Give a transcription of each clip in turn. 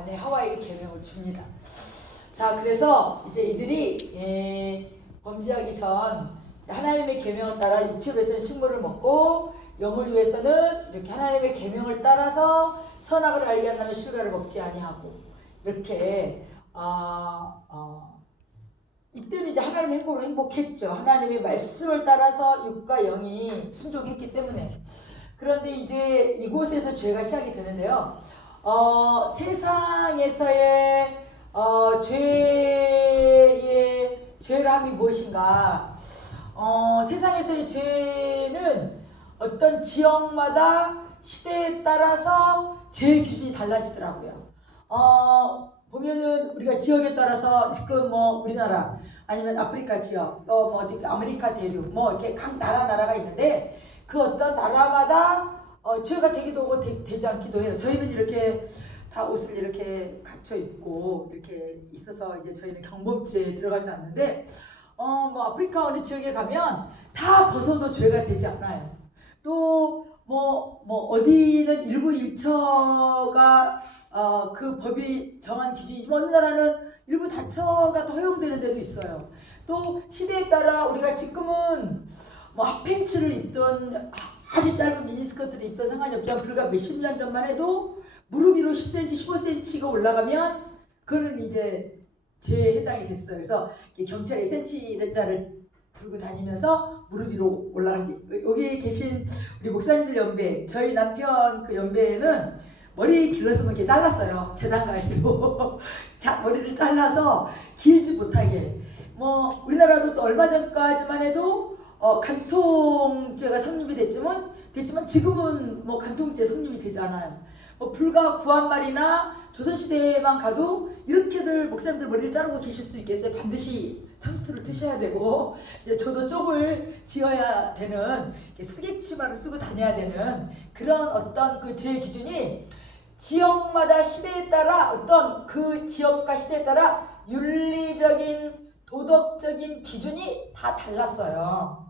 안에 하와에게 계명을 줍니다. 자, 그래서 이제 이들이 범죄하기 전 하나님의 계명을 따라 육체를 위해서는 식물을 먹고 영을 위해서는 이렇게 하나님의 계명을 따라서 선악을 알게 한다는 실과를 먹지 아니하고 이렇게 이때는 이제 하나님의 행복으로 행복했죠. 하나님의 말씀을 따라서 육과 영이 순종했기 때문에. 그런데 이제 이곳에서 죄가 시작이 되는데요. 세상에서의 죄람이 무엇인가? 세상에서의 죄는 어떤 지역마다 시대에 따라서 죄 기준이 달라지더라고요. 보면은 우리가 지역에 따라서 지금 뭐 우리나라 아니면 아프리카 지역 또 뭐 어디 아메리카 대륙 뭐 이렇게 각 나라가 있는데 그 어떤 나라마다 죄가 되기도 하고 되지 않기도 해요. 저희는 이렇게 다 옷을 이렇게 갖춰 입고 이렇게 있어서 이제 저희는 경범죄에 들어가지 않는데 뭐 아프리카 어느 지역에 가면 다 벗어도 죄가 되지 않아요. 또 뭐 어디는 일부 일처가 그 법이 정한 기준이 어느 나라는 일부 다처가 또 허용되는 데도 있어요. 또 시대에 따라 우리가 지금은 뭐 핫팬츠를 입던 아주 짧은 미니스커트를 입던 상관이 없지만 불과 몇십 년 전만 해도 무릎 위로 10cm, 15cm가 올라가면 그거는 이제 죄에 해당이 됐어요. 그래서 경찰이 센치레자를 들고 다니면서 무릎 위로 올라간 게 여기 계신 우리 목사님들 연배 저희 남편 그 연배에는 머리 길러서 이렇게 잘랐어요. 재단 가위로 머리를 잘라서 길지 못하게 뭐 우리나라도 또 얼마 전까지만 해도 간통죄가 성립이 됐지만 지금은 뭐 간통죄 성립이 되지 않아요. 뭐 불과 구한말이나 조선시대에만 가도 이렇게들 목사님들 머리를 자르고 계실 수 있겠어요. 반드시 상투를 트셔야 되고 이제 저도 쪽을 지어야 되는 쓰개치마를 쓰고 다녀야 되는 그런 어떤 그 죄 기준이 지역마다 시대에 따라 어떤 그 지역과 시대에 따라 윤리적인 도덕적인 기준이 다 달랐어요.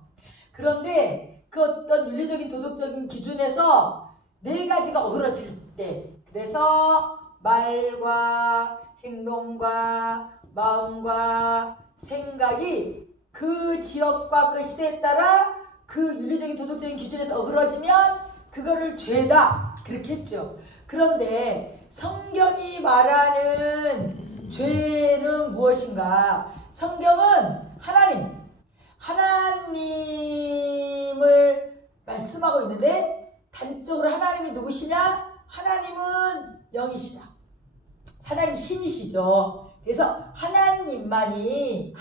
그런데 그 어떤 윤리적인 도덕적인 기준에서 네 가지가 어그러질 때 그래서 말과 행동과 마음과 생각이 그 지역과 그 시대에 따라 그 윤리적인 도덕적인 기준에서 어그러지면 그거를 죄다 그렇게 했죠. 그런데 성경이 말하는 죄는 무엇인가? 성경은 하나님을 말씀하고 있는데 단적으로 하나님이 누구시냐? 하나님은 영이시다. 하나님 신이시죠. 그래서 하나님만이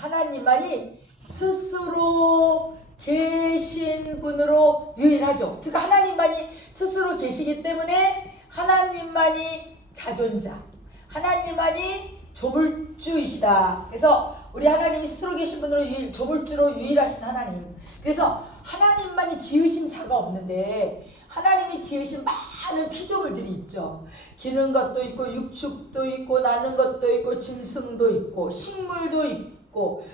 스스로 계신 분으로 유일하죠. 즉 하나님만이 스스로 계시기 때문에 하나님만이 자존자, 하나님만이 조물주이시다. 그래서 우리 하나님이 스스로 계신 분으로 조물주로 유일하신 하나님. 그래서 하나님만이 지으신 자가 없는데 하나님이 지으신 많은 피조물들이 있죠. 기는 것도 있고 육축도 있고 나는 것도 있고 짐승도 있고 식물도 있고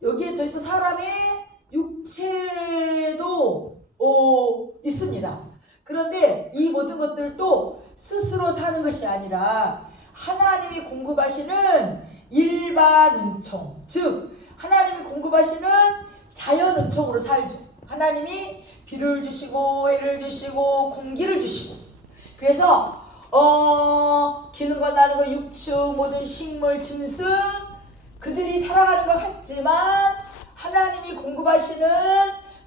여기에 더해서 사람의 육체도 있습니다. 그런데 이 모든 것들도 스스로 사는 것이 아니라 하나님이 공급하시는 일반 은총, 즉 하나님이 공급하시는 자연 은총으로 살죠. 하나님이 비를 주시고 해를 주시고 공기를 주시고 그래서 기는 것 나는 것 육축 모든 식물 짐승 그들이 살아가는 것 같지만 하나님이 공급하시는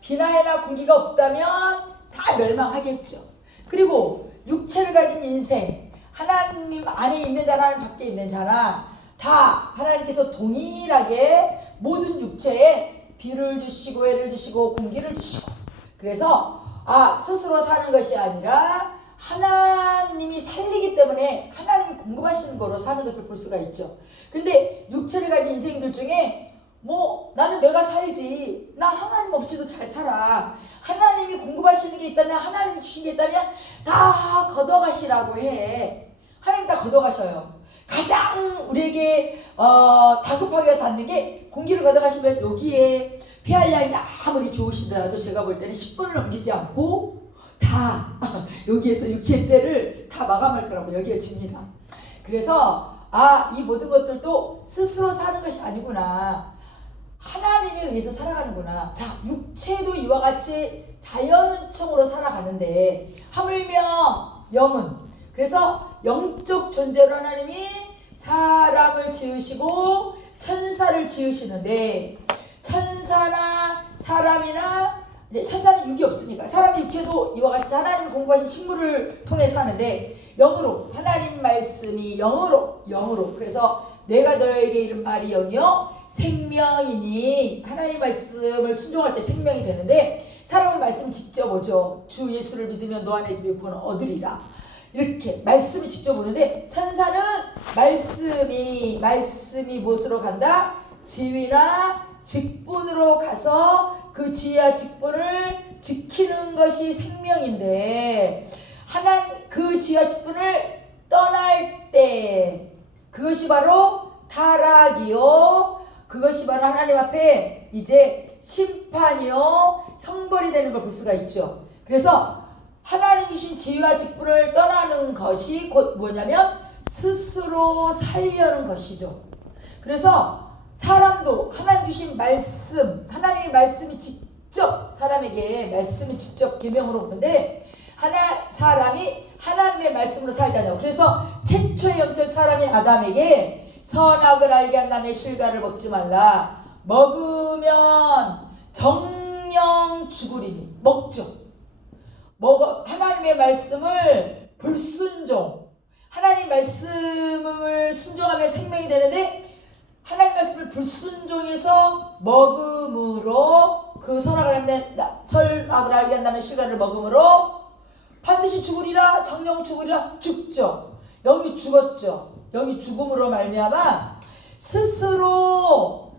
비나 해나 공기가 없다면 다 멸망하겠죠. 그리고 육체를 가진 인생 하나님 안에 있는 자나 하나님 밖에 있는 자나 다 하나님께서 동일하게 모든 육체에 비를 주시고 해를 주시고 공기를 주시고 그래서 스스로 사는 것이 아니라 하나님이 살리기 때문에 하나님이 공급하시는 거로 사는 것을 볼 수가 있죠. 근데 육체를 가진 인생들 중에 나는 내가 살지 나 하나님 없이도 잘 살아 하나님이 공급하시는 게 있다면 하나님이 주신 게 있다면 다 걷어가시라고 해. 하나님 다 걷어가셔요. 가장 우리에게 다급하게 닿는 게 공기를 걷어가시면 여기에 폐할 양이 아무리 좋으시더라도 제가 볼 때는 10분을 넘기지 않고 다 여기에서 육체의 때를 다 마감할 거라고 여기에 집니다. 그래서 이 모든 것들도 스스로 사는 것이 아니구나. 하나님에 의해서 살아가는구나. 자, 육체도 이와 같이 자연은총으로 살아가는데 하물며 영은, 그래서 영적 존재로 하나님이 사람을 지으시고 천사를 지으시는데, 천사나 사람이나, 이제 천사는 육이 없으니까 사람의 육체도 이와 같이 하나님 공부하신 식물을 통해 사는데, 영으로, 하나님 말씀이 영으로 그래서 내가 너에게 이른 말이 영이요 생명이니, 하나님 말씀을 순종할 때 생명이 되는데, 사람은 말씀 직접 오죠. 주 예수를 믿으면 너 안에 집에 구원을 얻으리라. 이렇게 말씀이 직접 오는데, 천사는 말씀이 무엇으로 간다? 지위나 직분으로 가서 그 지위와 직분을 지키는 것이 생명인데, 그 지위와 직분을 떠날 때 그것이 바로 타락이요, 그것이 바로 하나님 앞에 이제 심판이요 형벌이 되는 걸 볼 수가 있죠. 그래서 하나님 주신 지위와 직분을 떠나는 것이 곧 뭐냐면 스스로 살려는 것이죠. 그래서 사람도 하나님 주신 말씀, 하나님의 말씀이 직접 사람에게 말씀이 직접 계명으로 오는데, 사람이 하나님의 말씀으로 살자뇨. 그래서 최초의 영적 사람인 아담에게 선악을 알게 한 다음에 실과를 먹지 말라. 먹으면 정령 죽으리니. 먹죠. 하나님의 말씀을 불순종. 하나님 말씀을 순종하면 생명이 되는데, 하나님 말씀을 불순종해서 먹음으로, 그 선악을 알게 한 다음에 실과를 먹음으로 반드시 죽으리라. 정령 죽으리라. 죽죠. 여기 죽었죠. 여기 죽음으로 말미암아 스스로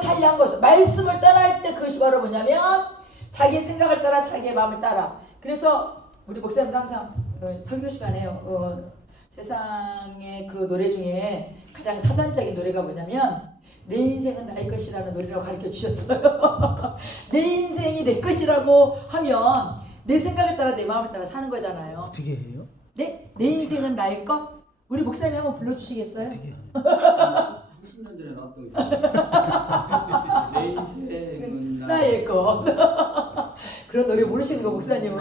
살려 한 거죠. 말씀을 떠날 때 그것이 바로 뭐냐면 자기의 생각을 따라, 자기의 마음을 따라. 그래서 우리 목사님도 항상 설교 시간에 세상의 그 노래 중에 가장 사단적인 노래가 뭐냐면 내 인생은 나의 것이라는 노래라고 가르쳐 주셨어요. 내 인생이 내 것이라고 하면 내 생각을 따라 내 마음을 따라 사는 거잖아요. 어떻게 해요? 네? 내 인생은 나의 것? 우리 목사님 한번 불러주시겠어요? 어떻게 해요? 30년 전에 나왔던 거. 내 인생은 나의 것. 그런 노래 모르시는 거 목사님은.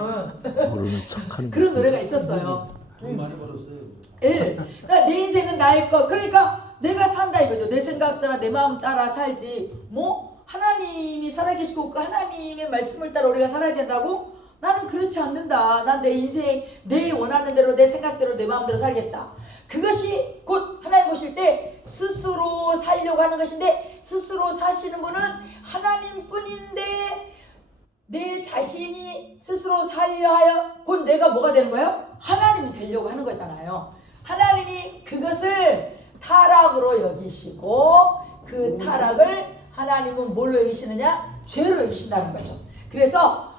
모르는 척하는 그런 노래가 있었어요. 돈 많이 벌었어요. 예. 그러니까 내 인생은 나의 것. 그러니까 내가 산다 이거죠. 내 생각 따라 내 마음 따라 살지. 뭐 하나님이 살아계시고 그 하나님의 말씀을 따라 우리가 살아야 된다고? 나는 그렇지 않는다. 난 내 인생 내 원하는 대로 내 생각대로 내 마음대로 살겠다. 그것이 곧 하나님 보실 때 스스로 살려고 하는 것인데, 스스로 사시는 분은 하나님뿐인데 내 자신이 스스로 살려 하여 곧 내가 뭐가 되는 거예요? 하나님이 되려고 하는 거잖아요. 하나님이 그것을 타락으로 여기시고, 그 타락을 하나님은 뭘로 여기시느냐? 죄로 여기신다는 거죠. 그래서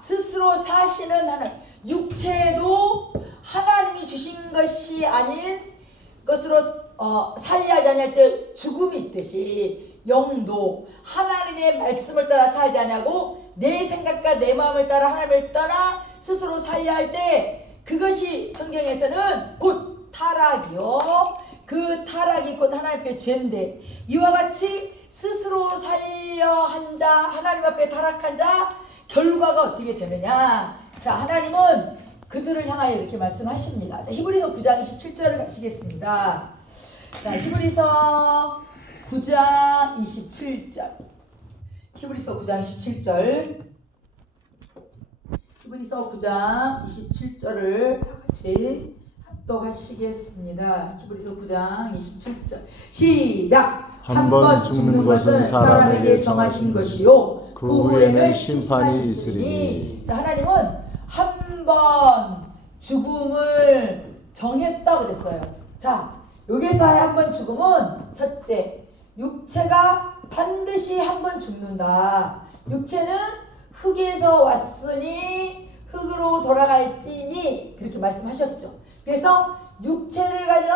스스로 사시는 하나님, 육체도 하나님이 주신 것이 아닌 것으로 살려야 하지 않을 때 죽음이 있듯이, 영도 하나님의 말씀을 따라 살지 않냐고 내 생각과 내 마음을 따라 하나님을 떠나 스스로 살려 할 때, 그것이 성경에서는 곧 타락이요, 그 타락이 곧 하나님 앞에 죄인데, 이와 같이 스스로 살려 한 자, 하나님 앞에 타락한 자 결과가 어떻게 되느냐. 자, 하나님은 그들을 향하여 이렇게 말씀하십니다. 자, 히브리서 9장 27절을 가시겠습니다. 자, 히브리서 9장 27절. 히브리서 9장 27절. 히브리서 9장 27절을 다 같이 합독하시겠습니다. 히브리서 9장 27절. 시작! 한 번 죽는 것은 사람에게 정하신 것이요 그 후에는 심판이 있으리니. 자, 하나님은 한 번 죽음을 정했다고 그랬어요. 자, 여기서의 한 번 죽음은 첫째, 육체가 반드시 한 번 죽는다. 육체는 흙에서 왔으니 흙으로 돌아갈지니, 그렇게 말씀하셨죠. 그래서 육체를 가진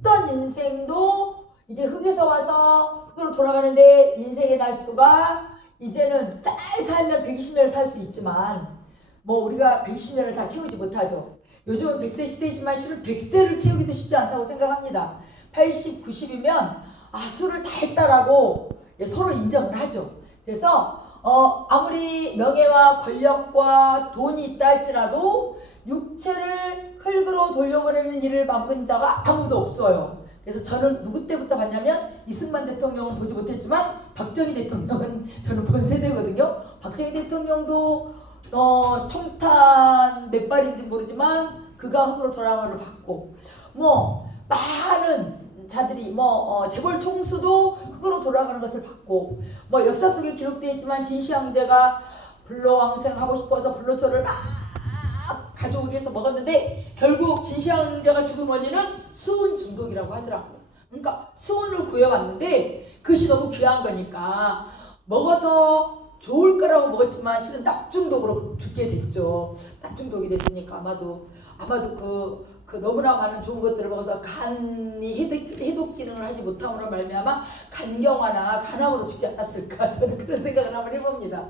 어떤 인생도 이제 흙에서 와서 흙으로 돌아가는데, 인생의 날수가 이제는 잘 살면 120년을 살 수 있지만, 뭐 우리가 120년을 다 채우지 못하죠. 요즘은 100세 시대지만 실은 100세를 채우기도 쉽지 않다고 생각합니다. 80, 90이면 술을 다 했다라고 서로 인정을 하죠. 그래서 아무리 명예와 권력과 돈이 있다 할지라도 육체를 흙으로 돌려보내는 일을 막은 자가 아무도 없어요. 그래서 저는 누구 때부터 봤냐면 이승만 대통령은 보지 못했지만 박정희 대통령은 저는 본 세대거든요. 박정희 대통령도 총탄 몇 발인지 모르지만 그가 흙으로 돌아간 걸 봤고 뭐 많은 자들이 재벌 총수도 흙으로 돌아가는 것을 봤고 역사 속에 기록되어 있지만 진시 황제가 불로왕생하고 싶어서 불로초를 막 가져오기 위해서 먹었는데 결국 진시 황제가 죽은 원인은 수은 중독이라고 하더라고요. 그러니까 수은을 구해왔는데 그것이 너무 귀한 거니까 먹어서 좋을 거라고 먹었지만 실은 납중독으로 죽게 됐죠. 납중독이 됐으니까 아마도 그 너무나 많은 좋은 것들을 먹어서 간이 해독 기능을 하지 못함으로 말미암아 간경화나 간암으로 죽지 않았을까 저는 그런 생각을 한번 해봅니다.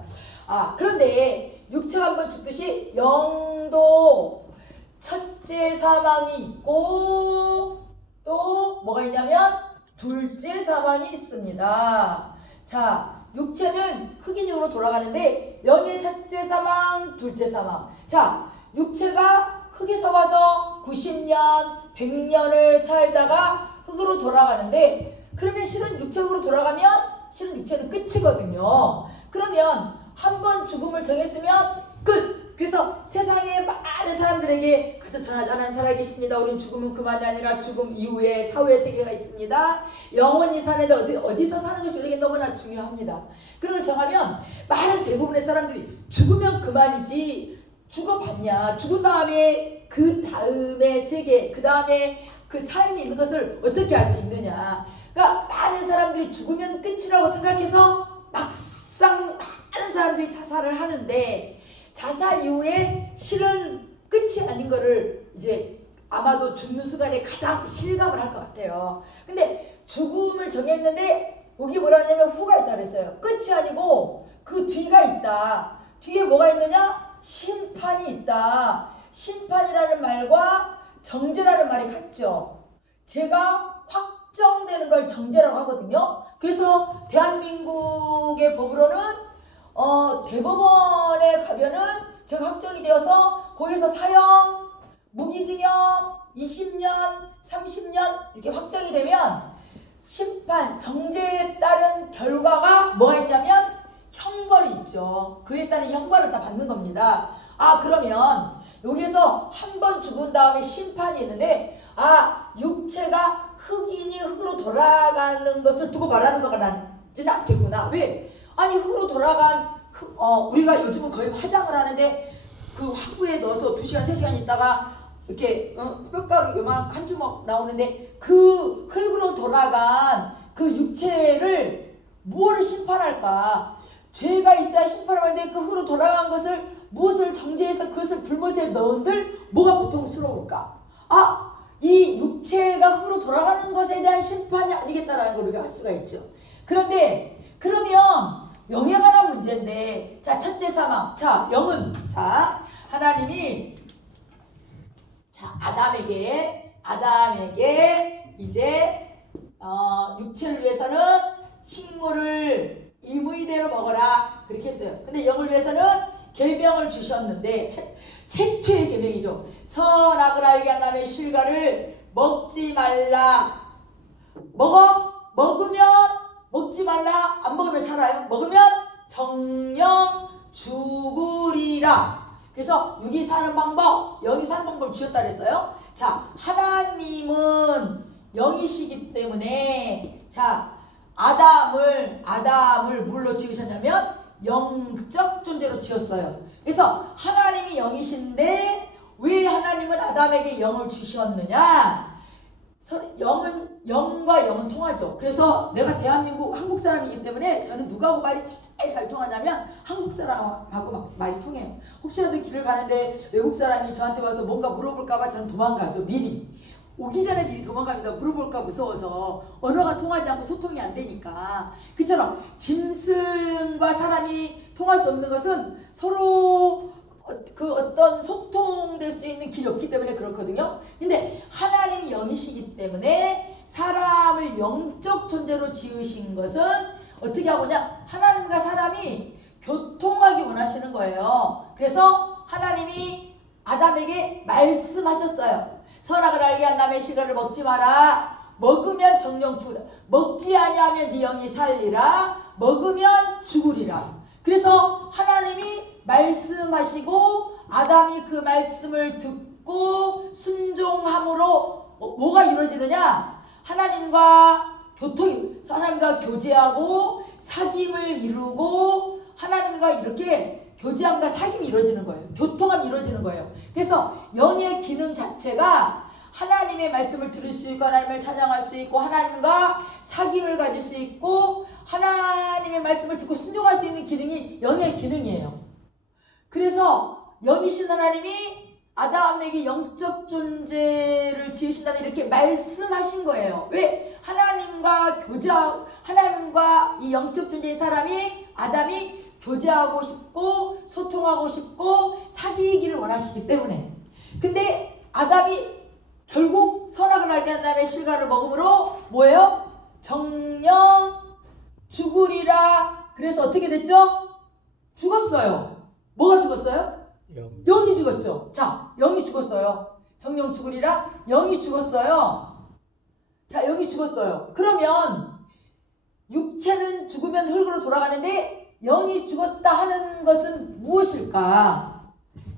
그런데 육체가 한번 죽듯이 영도 첫째 사망이 있고 또 뭐가 있냐면 둘째 사망이 있습니다. 자, 육체는 흑인으로 돌아가는데 영의 첫째 사망, 둘째 사망. 자, 육체가 흙에서 와서 90년, 100년을 살다가 흙으로 돌아가는데 그러면 실은 육체로 돌아가면 실은 육체는 끝이거든요. 그러면 한 번 죽음을 정했으면 끝! 그래서 세상의 많은 사람들에게 가서 전하지 않은 살아계십니다. 우린 죽음은 그만이 아니라 죽음 이후에 사후의 세계가 있습니다. 영원히 사는데 어디서 사는 것이 우리에게 너무나 중요합니다. 그걸 정하면 많은 대부분의 사람들이 죽으면 그만이지 죽어봤냐? 죽은 다음에 그 다음의 세계, 그 다음에 그 삶이 있는 것을 어떻게 알 수 있느냐? 그러니까 많은 사람들이 죽으면 끝이라고 생각해서 막상 많은 사람들이 자살을 하는데 자살 이후에 실은 끝이 아닌 거를 이제 아마도 죽는 순간에 가장 실감을 할 것 같아요. 근데 죽음을 정했는데 여기 뭐라 하냐면 후가 있다 그랬어요. 끝이 아니고 그 뒤가 있다. 뒤에 뭐가 있느냐? 심판이 있다. 심판이라는 말과 정죄라는 말이 같죠. 제가 확정되는 걸 정죄라고 하거든요. 그래서 대한민국의 법으로는 대법원에 가면은 제가 확정이 되어서 거기서 사형, 무기징역 20년, 30년 이렇게 확정이 되면 심판, 정죄에 따른 결과가 뭐가 있냐면 형벌이 있죠. 그에 따른 형벌을 다 받는 겁니다. 그러면 여기서 한 번 죽은 다음에 심판이 있는데 육체가 흑인이 흙으로 돌아가는 것을 두고 말하는 거가 나지는 않겠구나. 왜? 아니 흙으로 돌아간 우리가 요즘은 거의 화장을 하는데 그 화구에 넣어서 2시간, 3시간 있다가 이렇게 뼈가루 요만 한 주먹 나오는데 그 흙으로 돌아간 그 육체를 무엇을 심판할까? 죄가 있어야 심판을 하는데 그 흙으로 돌아간 것을 무엇을 정죄해서 그것을 불못에 넣은들 뭐가 고통스러울까? 이 육체가 흙으로 돌아가는 것에 대한 심판이 아니겠다라는 걸 우리가 알 수가 있죠. 그런데 그러면 영에 관한 문제인데 자 첫째 사망. 자 영은 하나님이 아담에게 이제 육체를 위해서는 식물을 의무이대로 먹어라 그렇게 했어요. 근데 영을 위해서는 계명을 주셨는데 최초의 계명이죠. 선악을 알게 한 다음에 실과를 먹지 말라. 먹으면 먹지 말라. 안 먹으면 살아요. 먹으면 정령 죽으리라. 그래서 육이 사는 방법, 영이 사는 방법을 주셨다 그랬어요. 자, 하나님은 영이시기 때문에 아담을 뭘로 지으셨냐면 영적 존재로 지었어요. 그래서 하나님이 영이신데 왜 하나님은 아담에게 영을 주셨느냐? 영과 영은 통하죠. 그래서 내가 대한민국 한국 사람이기 때문에 저는 누구하고 말이 제일 잘 통하냐면 한국 사람하고 말이 통해요. 혹시라도 길을 가는데 외국 사람이 저한테 와서 뭔가 물어볼까봐 저는 도망가죠. 미리. 오기 전에 미리 도망갑니다. 물어볼까 무서워서. 언어가 통하지 않고 소통이 안 되니까. 그처럼 짐승과 사람이 통할 수 없는 것은 서로 그 어떤 소통될 수 있는 길이 없기 때문에 그렇거든요. 근데 하나님이 영이시기 때문에 사람을 영적 존재로 지으신 것은 어떻게 하고냐? 하나님과 사람이 교통하기 원하시는 거예요. 그래서 하나님이 아담에게 말씀하셨어요. 선악을 알게 한 다음에 실과를 먹지 마라. 먹으면 정령 죽으라. 먹지 아니하면 네 영이 살리라. 먹으면 죽으리라. 그래서 하나님이 말씀하시고 아담이 그 말씀을 듣고 순종함으로 뭐가 이루어지느냐? 하나님과 하나님과 교제하고 사귐을 이루고 하나님과 이렇게 교제함과 사귐이 이루어지는 거예요. 교통함이 이루어지는 거예요. 그래서 영의 기능 자체가 하나님의 말씀을 들을 수 있고 하나님을 찬양할 수 있고 하나님과 사귐을 가질 수 있고 하나님의 말씀을 듣고 순종할 수 있는 기능이 영의 기능이에요. 그래서 영이신 하나님이 아담에게 영적 존재를 지으신 다음에 이렇게 말씀하신 거예요. 왜? 하나님과 이 영적 존재의 사람이 아담이 교제하고 싶고 소통하고 싶고 사귀기를 원하시기 때문에. 근데 아담이 결국 선악을 알게 한 다음에 실과를 먹음으로 뭐예요? 정령 죽으리라. 그래서 어떻게 됐죠? 죽었어요. 뭐가 죽었어요? 영이 죽었죠. 자, 영이 죽었어요. 정령 죽으리라. 영이 죽었어요. 자, 영이 죽었어요. 그러면 육체는 죽으면 흙으로 돌아가는데 영이 죽었다 하는 것은 무엇일까?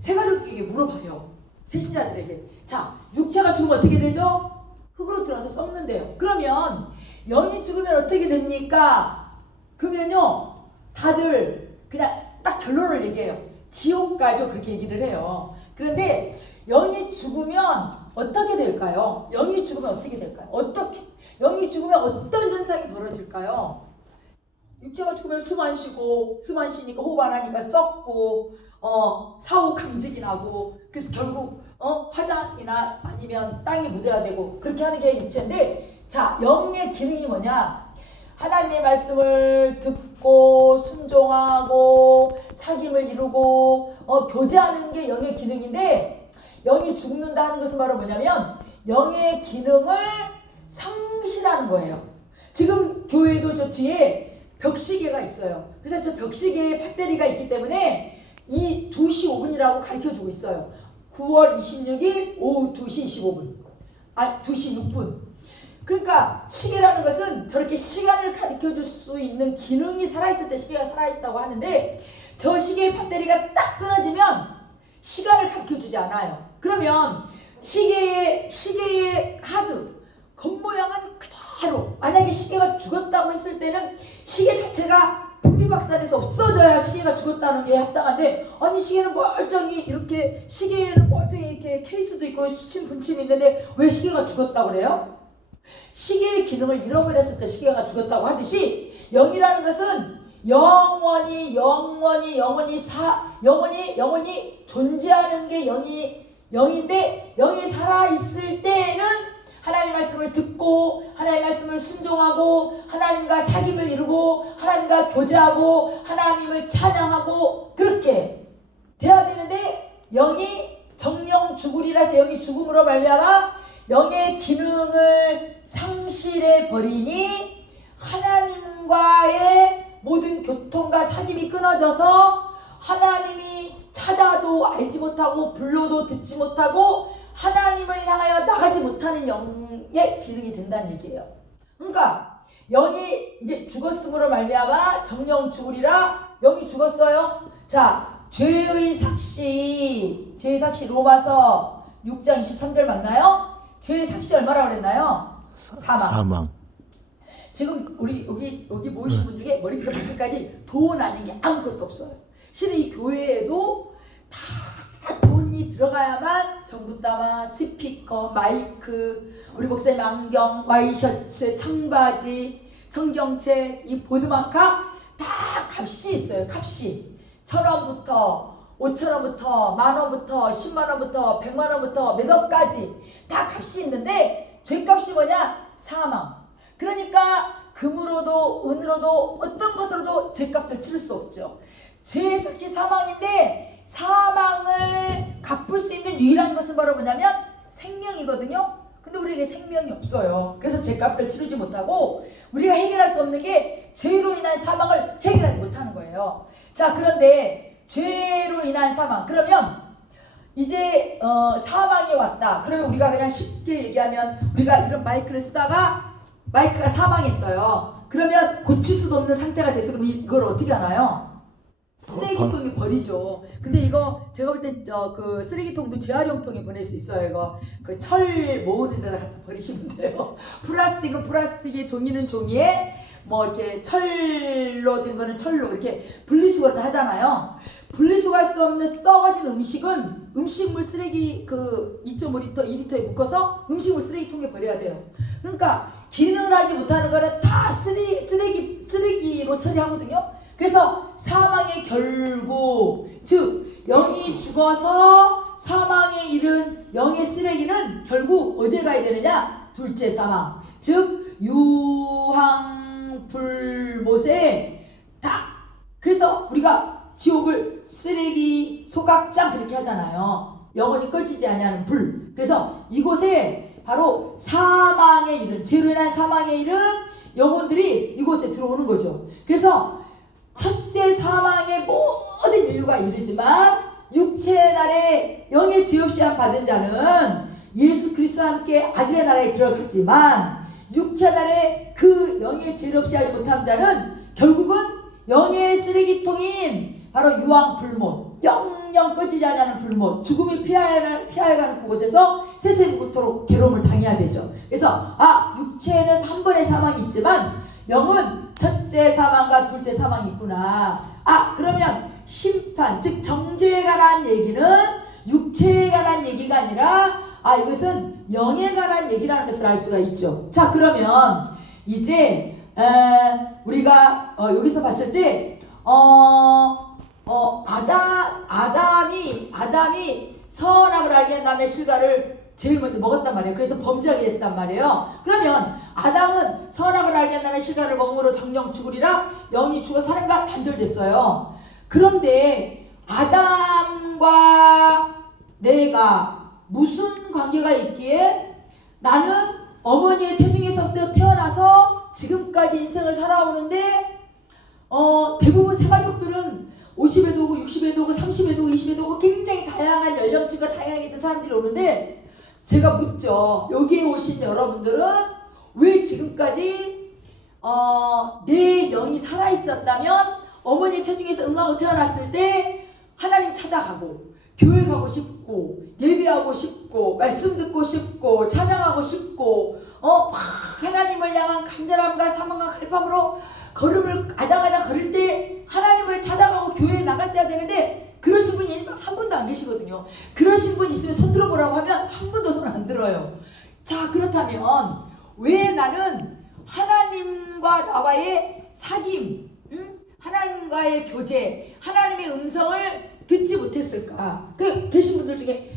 세가족에게 물어봐요. 세신자들에게. 자, 육체가 죽으면 어떻게 되죠? 흙으로 들어가서 썩는데요. 그러면 영이 죽으면 어떻게 됩니까? 그러면요, 다들 그냥 딱 결론을 얘기해요. 지옥 가죠. 그렇게 얘기를 해요. 그런데 영이 죽으면 어떻게 될까요? 영이 죽으면 어떻게 될까요? 영이 죽으면 어떤 현상이 벌어질까요? 육체가 죽으면 숨 안 쉬니까 호흡 안 하니까 썩고 사후 강직이 나고 그래서 결국 화장이나 아니면 땅에 묻어야 되고 그렇게 하는 게 육체인데, 자, 영의 기능이 뭐냐? 하나님의 말씀을 듣고 순종하고 사귐을 이루고 교제하는 게 영의 기능인데, 영이 죽는다 하는 것은 바로 뭐냐면 영의 기능을 상실하는 거예요. 지금 교회도 저 뒤에 벽시계가 있어요. 그래서 저 벽시계에 배터리가 있기 때문에 이 2시 5분이라고 가르쳐주고 있어요. 9월 26일 오후 2시 25분 2시 6분. 그러니까 시계라는 것은 저렇게 시간을 가르쳐줄 수 있는 기능이 살아있을 때 시계가 살아있다고 하는데, 저 시계의 배터리가 딱 끊어지면 시간을 가르쳐주지 않아요. 그러면 시계의 하드 겉모양은 그대로, 만약에 시계가 죽었다고 했을 때는 시계 자체가 분비박산에서 없어져야 시계가 죽었다는 게 합당한데, 아니 시계는 멀쩡히 이렇게 이렇게 케이스도 있고 분침이 있는데 왜 시계가 죽었다고 그래요? 시계의 기능을 잃어버렸을 때 시계가 죽었다고 하듯이 영이라는 것은 영원히 존재하는 게 영인데, 영이 살아있을 때는 하나님 말씀을 듣고 하나님 말씀을 순종하고 하나님과 사귐을 이루고 하나님과 교제하고 하나님을 찬양하고 그렇게 돼야 되는데, 영이 정령 죽으리라서 영이 죽음으로 말미암아 영의 기능을 상실해 버리니 하나님과의 모든 교통과 사귐이 끊어져서 하나님이 찾아도 알지 못하고 불러도 듣지 못하고 하나님을 향하여 나가지 못하는 영의 기능이 된다는 얘기예요. 그러니까 영이 이제 죽었음으로 말미암아 정령 죽으리라. 영이 죽었어요. 자, 죄의 삭시 로마서 6장 23절 맞나요? 죄의 삭시 얼마라고 그랬나요? 사망. 지금 우리 여기 모이신 분 중에 머리부터 발끝까지 돈 아닌 게 아무것도 없어요. 실은 이 교회에도 다 돈이 들어가야만 전부다마, 스피커, 마이크, 우리 목사님 안경, 와이셔츠, 청바지, 성경책, 이 보드마카 다 값이 있어요. 값이 1,000원부터 5,000원부터 만원부터 10만원부터 100만원부터 몇 억까지 다 값이 있는데, 죄값이 뭐냐? 사망. 그러니까 금으로도 은으로도 어떤 것으로도 죄값을 치를 수 없죠. 죄의 삭시 사망인데, 사망을 갚을 수 있는 유일한 것은 바로 뭐냐면 생명이거든요. 근데 우리에게 생명이 없어요. 그래서 죄값을 치르지 못하고 우리가 해결할 수 없는 게 죄로 인한 사망을 해결하지 못하는 거예요. 자, 그런데 죄로 인한 사망, 그러면 이제 사망이 왔다. 그러면 우리가 그냥 쉽게 얘기하면 우리가 이런 마이크를 쓰다가 마이크가 사망했어요. 그러면 고칠 수도 없는 상태가 돼서 그럼 이걸 어떻게 하나요? 쓰레기통에 버리죠. 근데 이거 제가 볼 땐 그 쓰레기통도 재활용통에 보낼 수 있어요. 이거 그 철 모으는 데다 갖다 버리시면 돼요. 플라스틱은 플라스틱에, 종이는 종이에, 뭐 이렇게 철로 된 거는 철로 이렇게 분리수거를 하잖아요. 분리수거할 수 없는 썩어진 음식은 음식물 쓰레기 그 2.5리터, 2리터에 묶어서 음식물 쓰레기통에 버려야 돼요. 그러니까 기능을 하지 못하는 거는 다 쓰레기로 처리하거든요. 그래서 사망의 결국, 즉 영이 죽어서 사망에 이른 영의 쓰레기는 결국 어디에 가야 되느냐? 둘째 사망, 즉 유황불못에 다. 그래서 우리가 지옥을 쓰레기 소각장 그렇게 하잖아요. 영원히 꺼지지 아니하는 불. 그래서 이곳에 바로 사망에 이른, 죄로 인한 사망에 이른 영혼들이 이곳에 들어오는 거죠. 그래서 첫째 사망의 모든 인류가 이르지만 육체의 날에 영의 죄 없이 한 받은 자는 예수 그리스도와 함께 아들의 나라에 들어갔지만 육체의 날에 그 영의 죄 없이 하지 못한 자는 결국은 영의 쓰레기통인 바로 유황불못, 영영 꺼지지 않는 불못, 죽음이 피하여가는 그곳에서 세세무토록 괴로움을 당해야 되죠. 그래서 육체는 한 번의 사망이 있지만 영은 첫째 사망과 둘째 사망이 있구나. 그러면 심판, 즉 정죄에 관한 얘기는 육체에 관한 얘기가 아니라 이것은 영에 관한 얘기라는 것을 알 수가 있죠. 자, 그러면 이제 우리가 여기서 봤을 때 아담이 선악을 알게 한 다음에 실과를 제일 먼저 먹었단 말이에요. 그래서 범죄하게 됐단 말이에요. 그러면 아담은 선악을 알게 한 다음에 실과를 먹음으로 정령 죽으리라, 영이 죽어 사람과 단절됐어요. 그런데 아담과 내가 무슨 관계가 있기에 나는 어머니의 태중에서부터 태어나서 지금까지 인생을 살아오는데 대부분 생활력들은 50에도 오고 60에도 오고 30에도 오고 20에도 오고 굉장히 다양한 연령층과 다양하게 사람들이 오는데 제가 묻죠. 여기에 오신 여러분들은 왜 지금까지 내 영이 살아있었다면 어머니 태중에서 응하고 태어났을 때 하나님 찾아가고 교회 가고 싶고 예배하고 싶고 말씀 듣고 싶고 찬양하고 싶고 하나님을 향한 간절함과 사망과 갈팡으로 걸음을 아장아장 걸을 때 하나님을 찾아가고 교회에 나갔어야 되는데 그러신 분이 한 분도 안 계시거든요. 그러신 분 있으면 손 들어보라고 하면 한 분도 손 안 들어요. 자, 그렇다면 왜 나는 하나님과 나와의 사귐, 하나님과의 교제, 하나님의 음성을 듣지 못했을까? 계신 분들 중에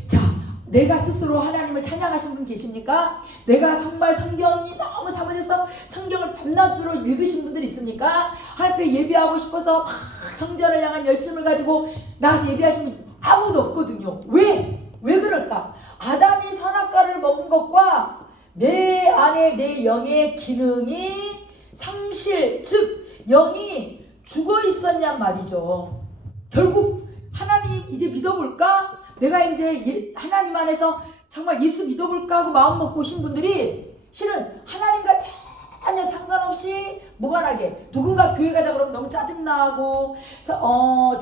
내가 스스로 하나님을 찬양하신 분 계십니까? 내가 정말 성경이 너무 사모해서 성경을 밤낮으로 읽으신 분들 있습니까? 하나님 예배하고 싶어서 막 성전을 향한 열심을 가지고 나가서 예배하신 분 아무도 없거든요. 왜 그럴까? 아담이 선악과를 먹은 것과 내 안에 내 영의 기능이 상실, 즉 영이 죽어 있었냔 말이죠. 결국 하나님 이제 믿어볼까? 내가 이제 하나님 안에서 정말 예수 믿어볼까 하고 마음 먹고 오신 분들이 실은 하나님과 전혀 상관없이 무관하게 누군가 교회 가자 그러면 너무 짜증나고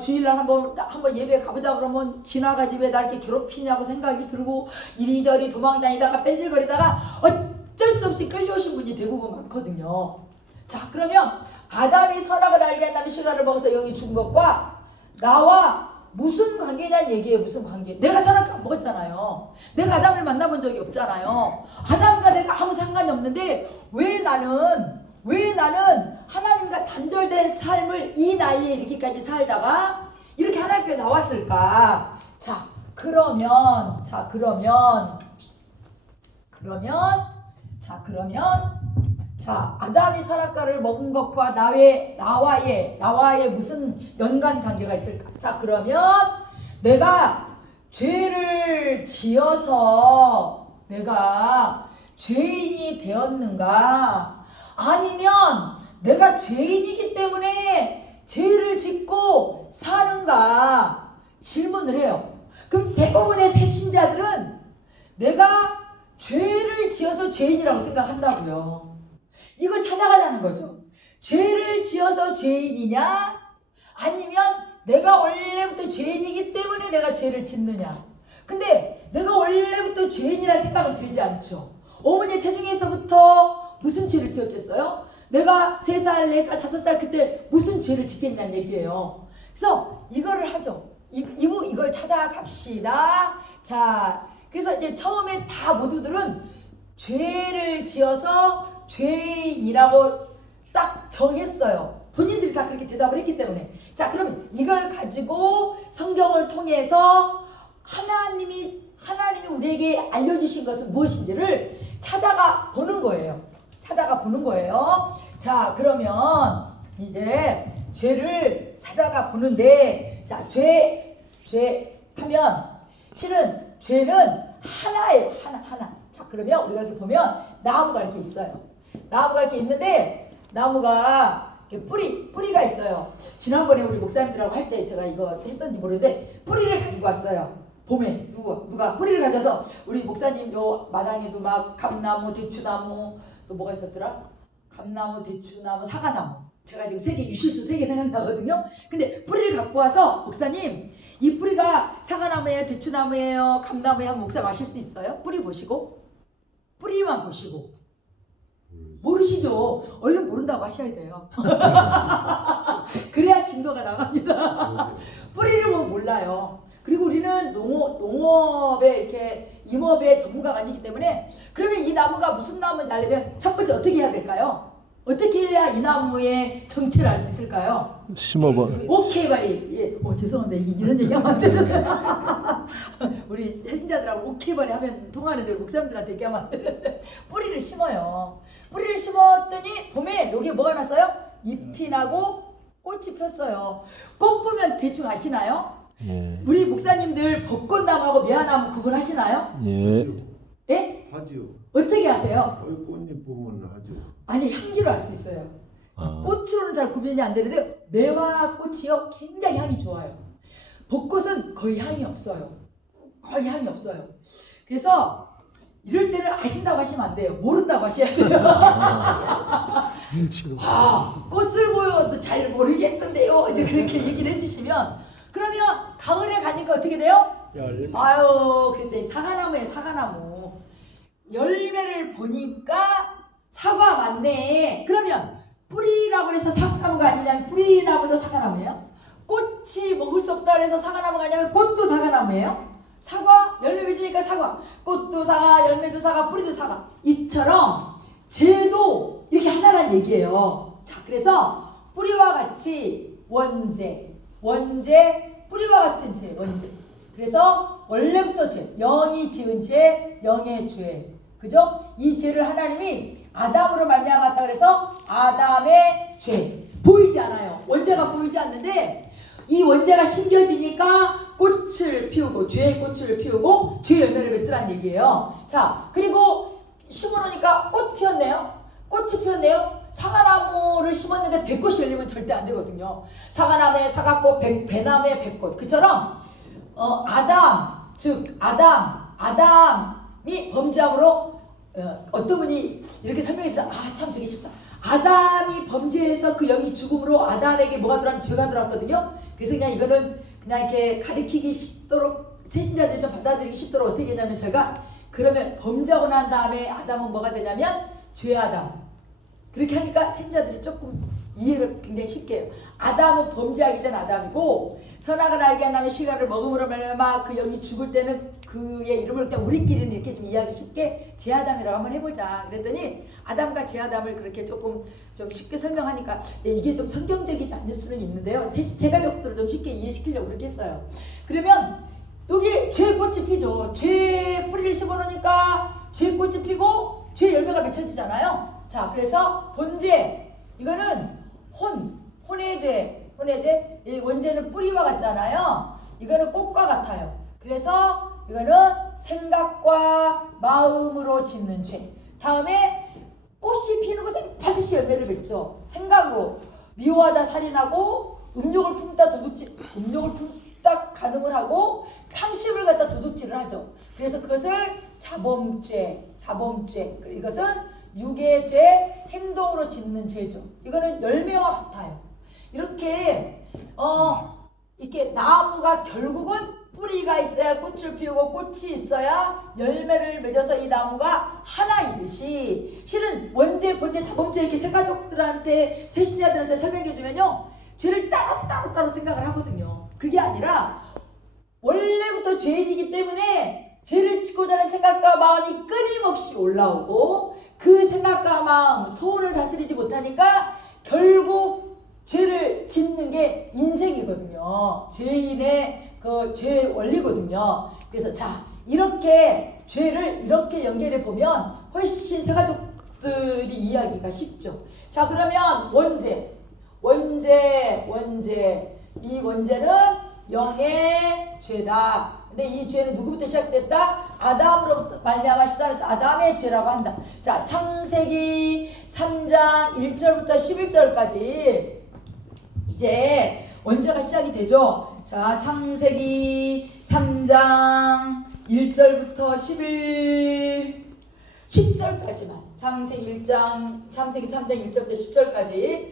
주일날 한번 예배 가보자 그러면 지나가지 왜 날 이렇게 괴롭히냐고 생각이 들고 이리저리 도망다니다가 뺀질거리다가 어쩔 수 없이 끌려오신 분이 대부분 많거든요. 자, 그러면 아담이 선악을 알게 한 다음에 실과를 먹어서 영이 죽은 것과 나와 무슨 관계냐는 얘기예요. 무슨 관계? 내가 선악과 안 먹었잖아요. 내가 아담을 만나본 적이 없잖아요. 아담과 내가 아무 상관이 없는데 왜 나는 하나님과 단절된 삶을 이 나이에 이렇게까지 살다가 이렇게 하나님 앞에 나왔을까? 그러면 아담이 선악과를 먹은 것과 나와의 무슨 연관 관계가 있을까? 그러면 내가 죄를 지어서 내가 죄인이 되었는가? 아니면 내가 죄인이기 때문에 죄를 짓고 사는가? 질문을 해요. 그럼 대부분의 새신자들은 내가 죄를 지어서 죄인이라고 생각한다고요. 이걸 찾아가자는 거죠. 죄를 지어서 죄인이냐? 아니면 내가 원래부터 죄인이기 때문에 내가 죄를 짓느냐? 근데 내가 원래부터 죄인이라는 생각은 들지 않죠. 어머니 태중에서부터 무슨 죄를 지었겠어요? 내가 3살, 4살, 5살 그때 무슨 죄를 짓겠냐는 얘기예요. 그래서 이거를 하죠. 이걸 찾아갑시다. 자, 그래서 이제 처음에 다 모두들은 죄를 지어서 죄인이라고 딱 정했어요. 본인들이 다 그렇게 대답을 했기 때문에. 자, 그러면 이걸 가지고 성경을 통해서 하나님이 우리에게 알려주신 것은 무엇인지를 찾아가 보는 거예요. 자, 그러면 이제 죄를 찾아가 보는데, 자, 죄 하면 실은 죄는 하나예요. 하나. 자, 그러면 우리가 이렇게 보면 나무가 이렇게 있어요. 나무가 이렇게 있는데 나무가 이렇게 뿌리가 있어요. 지난번에 우리 목사님들하고 할 때 제가 이거 했었는지 모르는데 뿌리를 가지고 왔어요. 봄에 누가 뿌리를 가져서 우리 목사님 요 마당에도 막 감나무, 대추나무 또 뭐가 있었더라? 감나무, 대추나무, 사과나무. 제가 지금 유실수 3개 생각나거든요. 근데 뿌리를 갖고 와서 목사님 이 뿌리가 사과나무예요, 대추나무예요, 감나무예요 하면 목사님 아실 수 있어요? 뿌리만 보시고 모르시죠? 얼른 모른다고 하셔야 돼요. 그래야 진도가 나갑니다. 뿌리를 보면 몰라요. 그리고 우리는 농업에 이렇게 임업의 전문가가 아니기 때문에 그러면 이 나무가 무슨 나무인지 알려면 첫 번째 어떻게 해야 될까요? 어떻게 해야 이 나무의 정체를 알 수 있을까요? 심어봐. 오케이 바리. 예, 죄송한데 이런 얘기하면 안 되는데 우리 새신자들하고 오케이 바리 하면 통하는데 목사님들한테 얘기하면 안 되는데 뿌리를 심어요. 뿌리를 심었더니 봄에 여기 뭐가 났어요? 잎이 나고 꽃이 폈어요. 꽃 보면 대충 아시나요? 예. 우리 목사님들 벚꽃나무하고 매화나무 구분하시나요? 예. 예? 하지요. 어떻게 하세요? 꽃잎 보면 하죠. 아니 향기로 알 수 있어요. 꽃으로는 잘 구분이 안 되는데 매화 꽃이요 굉장히 향이 좋아요. 벚꽃은 거의 향이 없어요. 그래서 이럴 때는 아신다고 하시면 안 돼요. 모른다고 하셔야 돼요. 눈치가. 꽃을 보여도 잘 모르겠던데요. 이제 그렇게 얘기를 해주시면 그러면 가을에 가니까 어떻게 돼요? 아유, 그랬더니 사과나무. 열매를 보니까 사과 맞네. 그러면 뿌리라고 해서 사과나무가 아니냐면 뿌리나무도 사과나무예요. 꽃이 먹을 수 없다 그래서 사과나무가 아니냐면 꽃도 사과나무예요. 사과, 열매 맺으니까 사과. 꽃도 사과, 열매도 사과, 뿌리도 사과. 이처럼 죄도 이렇게 하나란 얘기예요. 자, 그래서 뿌리와 같이 원죄, 뿌리와 같은 죄, 원죄. 그래서 원래부터 죄, 영이 지은 죄, 영의 죄. 그죠? 이 죄를 하나님이 아담으로 말미암았다 그래서 아담의 죄. 보이지 않아요. 원죄가 보이지 않는데 이 원죄가 심겨지니까 꽃을 피우고 죄의 꽃을 피우고 죄의 열매를 맺더란 얘기예요. 자, 그리고 심어놓으니까 꽃이 피었네요. 사과나무를 심었는데 백꽃이 열리면 절대 안 되거든요. 사과나무에 사과꽃, 배나무에 백꽃. 그처럼 아담이 범죄함으로 어떤 분이 이렇게 설명해서 참 저게 쉽다. 아담이 범죄해서 그 영이 죽음으로 아담에게 뭐가 들어왔는 죄가 들어왔거든요. 그래서 그냥 이거는 그냥 이렇게 가리키기 쉽도록 새신자들이 좀 받아들이기 쉽도록 어떻게 했냐면 제가 그러면 범죄하고 난 다음에 아담은 뭐가 되냐면 죄아담. 그렇게 하니까 새신자들이 조금 이해를 굉장히 쉽게 해요. 아담은 범죄하기 전 아담이고 선악을 알게 한 다음에 실과를 먹음으로 말미암아 그 영이 죽을 때는 그의 이름을 그냥 우리끼리는 이렇게 좀 이해하기 쉽게 제아담이라고 한번 해보자. 그랬더니 아담과 제아담을 그렇게 조금 좀 쉽게 설명하니까 이게 좀 성경적이지 않을 수는 있는데요. 세 가족들을 좀 쉽게 이해시키려고 그렇게 했어요. 그러면 여기 죄의 꽃이 피죠. 죄의 뿌리를 심어놓으니까 죄의 꽃이 피고 죄의 열매가 맺혀지잖아요. 자, 그래서 본죄, 이거는 혼의 죄. 이 원죄는 뿌리와 같잖아요. 이거는 꽃과 같아요. 그래서 이거는 생각과 마음으로 짓는 죄. 다음에 꽃이 피는 것은 반드시 열매를 맺죠. 생각으로 미워하다 살인하고 음욕을 품다 가늠을 하고 탐심을 갖다 도둑질을 하죠. 그래서 그것을 자범죄. 이것은 육의 죄, 행동으로 짓는 죄죠. 이거는 열매와 같아요. 이렇게 나무가 결국은 뿌리가 있어야 꽃을 피우고 꽃이 있어야 열매를 맺어서 이 나무가 하나이듯이 실은 원죄, 본죄, 자범죄 이렇게 세 가족들한테 세신자들한테 설명해 주면요 죄를 따로 생각을 하거든요. 그게 아니라 원래부터 죄인이기 때문에 죄를 짓고자 하는 생각과 마음이 끊임없이 올라오고 그 생각과 마음, 소원을 다스리지 못하니까 결국 죄를 짓는 게 인생이거든요. 죄인의 그 죄 원리거든요. 그래서 자, 이렇게 죄를 이렇게 연결해 보면 훨씬 세가족들이 이해하기가 쉽죠. 자, 그러면 원죄. 이 원죄는 영의 죄다. 근데 이 죄는 누구부터 시작됐다? 아담으로부터 말미암아 시작해서 아담의 죄라고 한다. 자, 창세기 3장 1절부터 11절까지 이제 원죄가 시작이 되죠. 자, 창세기 3장 1절부터 10절까지만. 창세기 3장 1절부터 10절까지.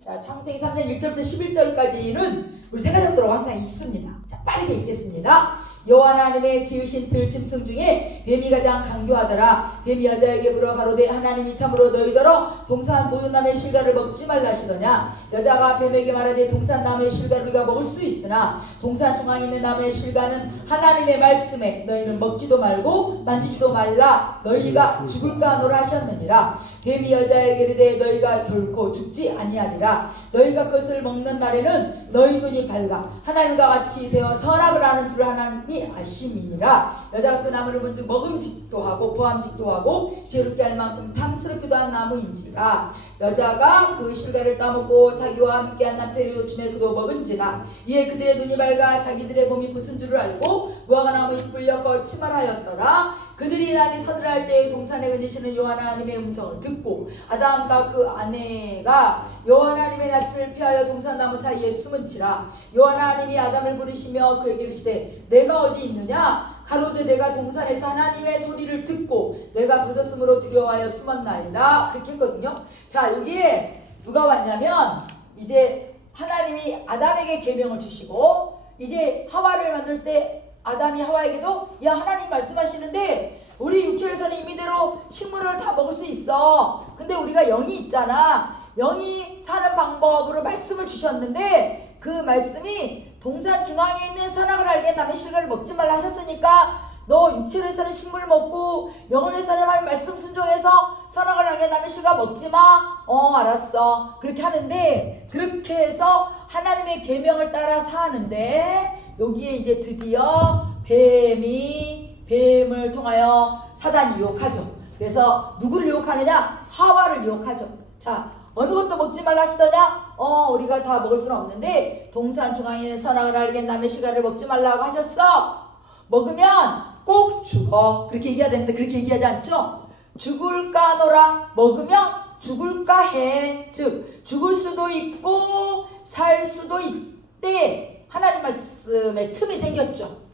자, 창세기 3장 1절부터 11절까지는 우리 세가족들하고 항상 있습니다. 자, 빠르게 읽겠습니다. 여호와 하나님의 지으신 들짐승 중에 뱀이 가장 강교하더라. 뱀이 여자에게 물어 가로되 하나님이 참으로 너희더러 동산 모든 나무의 실과를 먹지 말라 하시더냐. 여자가 뱀에게 말하되 동산 나무의 실과를 우리가 먹을 수 있으나 동산 중앙에 있는 나무의 실과는 하나님의 말씀에 너희는 먹지도 말고 만지지도 말라 너희가 죽을까 하노라 하셨느니라. 뱀이 여자에게 이르되 너희가 결코 죽지 아니하리라. 너희가 그것을 먹는 날에는 너희 눈이 밝아 하나님과 같이 되어 선악을 아는 줄 하나님이 아심이니라. 여자가 그 나무를 본즉 먹음직도 하고 보암직도 하고 지혜롭게 할 만큼 탐스럽기도 한 나무인지라. 여자가 그 실과를 따먹고 자기와 함께한 남편이 놓침에 그도 먹은지라. 이에 그들의 눈이 밝아 자기들의 몸이 부순 줄을 알고 무화과 나무 잎을 엮어 치말하였더라. 그들이 날이 서늘할 때에 동산에 거니시는 여호와 하나님의 음성을 듣고 아담과 그 아내가 여호와 하나님의 낯을 피하여 동산나무 사이에 숨은지라. 여호와 하나님이 아담을 부르시며 그에게 이르시되 내가 어디 있느냐. 가로되 내가 동산에서 하나님의 소리를 듣고 내가 벗었으므로 두려워하여 숨었나이다. 그렇게 했거든요. 자, 여기에 누가 왔냐면 이제 하나님이 아담에게 계명을 주시고 이제 하와를 만들 때 아담이 하와에게도 야, 하나님 말씀하시는데 우리 육체에서는 임의대로 식물을 다 먹을 수 있어. 근데 우리가 영이 있잖아. 영이 사는 방법으로 말씀을 주셨는데 그 말씀이 동산 중앙에 있는 선악을 알게 남의 실과를 먹지 말라 하셨으니까 너 육체에서는 식물 먹고 영혼에서는 하나님 말씀 순종해서 선악을 알게 남의 실과 먹지 마. 알았어. 그렇게 하는데 그렇게 해서 하나님의 계명을 따라 사는데 여기에 이제 드디어 뱀을 통하여 사단이 유혹하죠. 그래서 누구를 유혹하느냐? 하와를 유혹하죠. 자, 어느 것도 먹지 말라 하시더냐? 우리가 다 먹을 수는 없는데 동산 중앙에 있는 선악을 알게 남의 실과를 먹지 말라고 하셨어. 먹으면 꼭 죽어. 그렇게 얘기해야 되는데 그렇게 얘기하지 않죠? 죽을까 하노라. 먹으면 죽을까 해. 즉 죽을 수도 있고 살 수도 있대. 하나님 말씀에 틈이 생겼죠.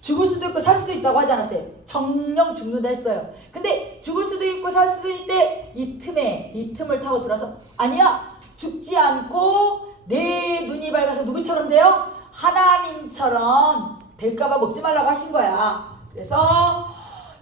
죽을 수도 있고 살 수도 있다고 하지 않았어요. 정령 죽는다 했어요. 근데 죽을 수도 있고 살 수도 있대. 이 틈을 타고 들어서 아니야. 죽지 않고 내 눈이 밝아서 누구처럼 돼요? 하나님처럼 될까봐 먹지 말라고 하신 거야. 그래서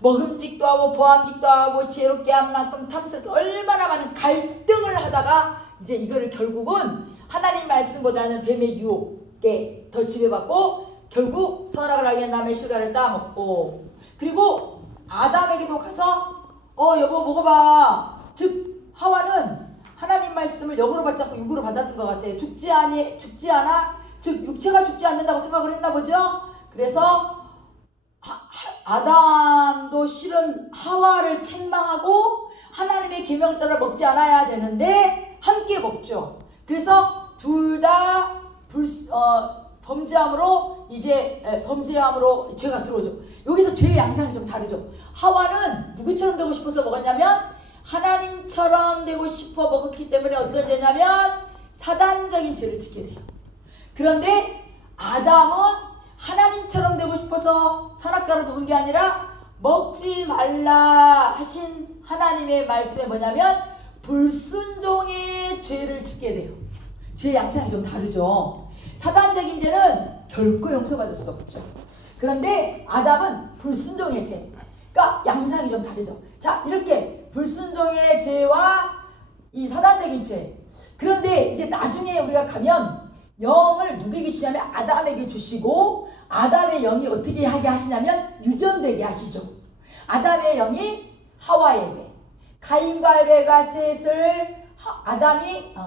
먹음직도 하고 보암직도 하고 지혜롭게 한 만큼 탐스럽게 얼마나 많은 갈등을 하다가 이제 이거를 결국은 하나님 말씀보다는 뱀의 유혹에 덜 지배받고 결국 선악을 알게 남의 실과를 따먹고 그리고 아담에게도 가서 여보 먹어봐. 즉 하와는 하나님 말씀을 역으로 받지 않고 육으로 받았던 것 같아요. 죽지 않아. 즉 육체가 죽지 않는다고 생각을 했나 보죠. 그래서 아담도 실은 하와를 책망하고 하나님의 계명을 따라 먹지 않아야 되는데 함께 먹죠. 그래서 둘 다 범죄함으로 범죄함으로 죄가 들어오죠. 여기서 죄의 양상이 좀 다르죠. 하와는 누구처럼 되고 싶어서 먹었냐면 하나님처럼 되고 싶어 먹었기 때문에 어떤 죄냐면 사단적인 죄를 짓게 돼요. 그런데 아담은 하나님처럼 되고 싶어서 선악과를 먹은 게 아니라 먹지 말라 하신 하나님의 말씀이 뭐냐면 불순종의 죄를 짓게 돼요. 죄의 양상이 좀 다르죠. 사단적인 죄는 결코 용서받을 수 없죠. 그런데 아담은 불순종의 죄, 그러니까 양상이 좀 다르죠. 자, 이렇게 불순종의 죄와 이 사단적인 죄. 그런데 이제 나중에 우리가 가면 영을 누구에게 주냐면 아담에게 주시고, 아담의 영이 어떻게 하게 하시냐면 유전되게 하시죠. 아담의 영이 하와에게, 가인과 아벨과 셋을 아담과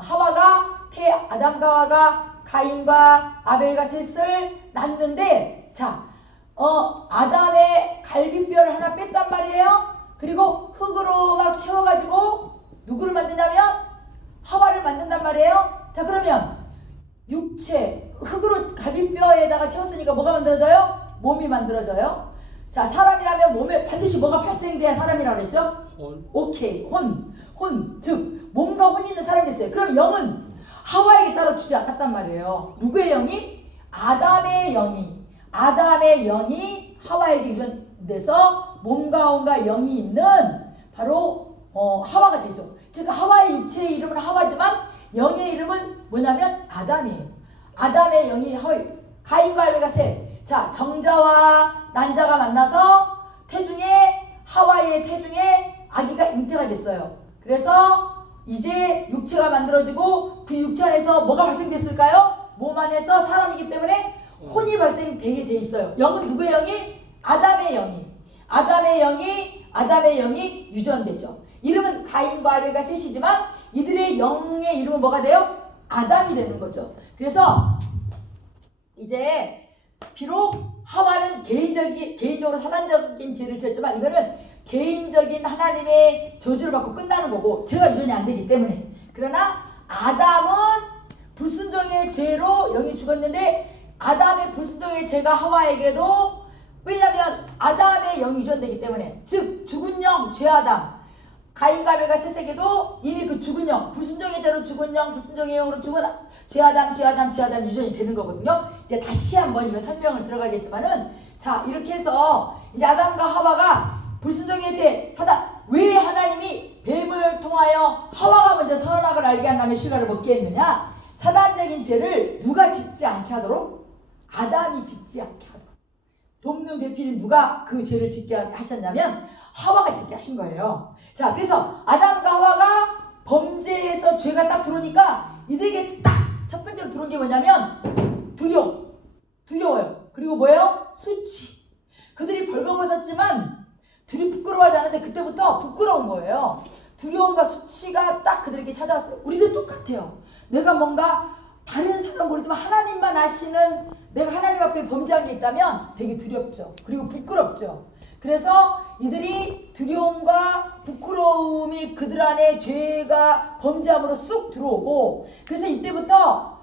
하와가 가인과 아벨과 셋을 낳는데, 자, 아담의 갈비뼈를 하나 뺐단 말이에요. 그리고 흙으로 막 채워가지고 누구를 만드냐면 하와를 만든단 말이에요. 자, 그러면 육체, 흙으로 갈비뼈에다가 채웠으니까 뭐가 만들어져요? 몸이 만들어져요. 자, 사람이라면 몸에 반드시 뭐가 발생돼야 사람이라고 그랬죠? 오케이, 즉 몸과 혼이 있는 사람이 있어요. 그럼 영은 하와에게 따로 주지 않았단 말이에요. 누구의 영이? 아담의 영이 하와에게 유전돼서 몸과 혼과 영이 있는 바로 하와가 되죠. 즉 하와의 육체의 이름은 하와지만 영의 이름은 뭐냐면 아담이에요. 아담의 영이 가인과 아벨과 셋. 자, 정자와 난자가 만나서 하와의 태중에 아기가 잉태가 됐어요. 그래서 이제 육체가 만들어지고 그 육체 안에서 뭐가 발생됐을까요? 몸 안에서 사람이기 때문에 혼이 발생되게 돼 있어요. 영은 누구의 영이? 아담의 영이 유전되죠. 이름은 가인과 아벨과 셋이지만 이들의 영의 이름은 뭐가 돼요? 아담이 되는 거죠. 그래서 이제 비록 하와는 개인적으로 사단적인 죄를 지었지만 이거는 개인적인 하나님의 저주를 받고 끝나는 거고 죄가 유전이 안 되기 때문에. 그러나 아담은 불순종의 죄로 영이 죽었는데 아담의 불순종의 죄가 하와에게도, 왜냐하면 아담의 영이 유전되기 때문에, 즉 죽은 영 죄아담, 가인과 아벨과 셋에게도 이미 그 죽은 영, 불순종의 죄로 죽은 영, 불순종의 영으로 죽은 죄아담 유전이 되는 거거든요. 이제 다시 한번 이거 설명을 들어가겠지만은, 자, 이렇게 해서 이제 아담과 하와가 불순종의 죄, 사단, 왜 하나님이 뱀을 통하여 하와가 먼저 선악을 알게 한 다음에 실과를 먹게 했느냐? 사단적인 죄를 누가 짓지 않게 하도록? 아담이 짓지 않게 하도록. 돕는 배필인 누가 그 죄를 짓게 하셨냐면 하와가 짓게 하신 거예요. 자, 그래서 아담과 하와가 범죄에서 죄가 딱 들어오니까 이들에게 딱 첫 번째로 들어온 게 뭐냐면 두려워요. 그리고 뭐예요? 수치. 그들이 벌거벗었지만 둘이 부끄러워하지 않는데 그때부터 부끄러운 거예요. 두려움과 수치가 딱 그들에게 찾아왔어요. 우리도 똑같아요. 내가 뭔가 다른 사람 모르지만 하나님만 아시는, 내가 하나님 앞에 범죄한 게 있다면 되게 두렵죠. 그리고 부끄럽죠. 그래서 이들이 두려움과 부끄러움이 그들 안에 죄가 범죄함으로 쑥 들어오고, 그래서 이때부터